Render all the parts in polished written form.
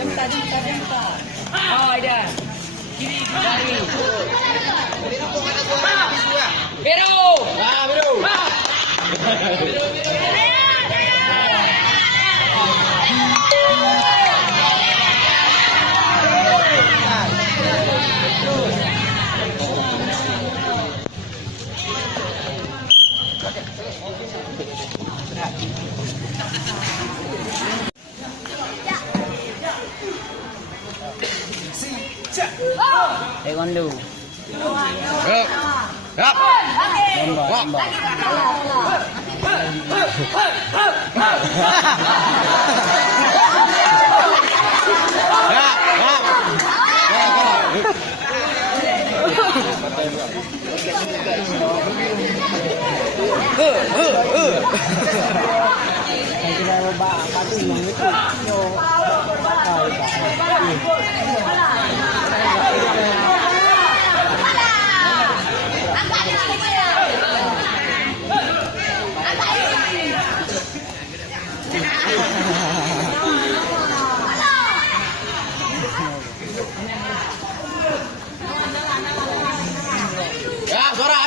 Oh, dah. Kiri, kiri. Biru. Ah, biru. Taekwondo. Yuk. Yap. Lomba. Yap, yap. Kita lomba patu yang itu. Ya, suara.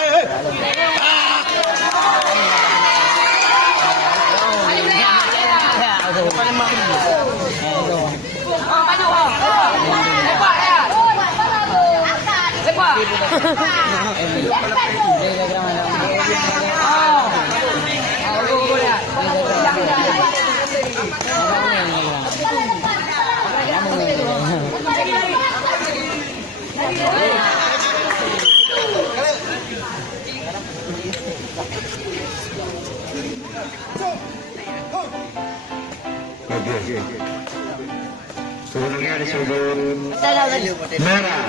Sebenarnya ada sabun merah.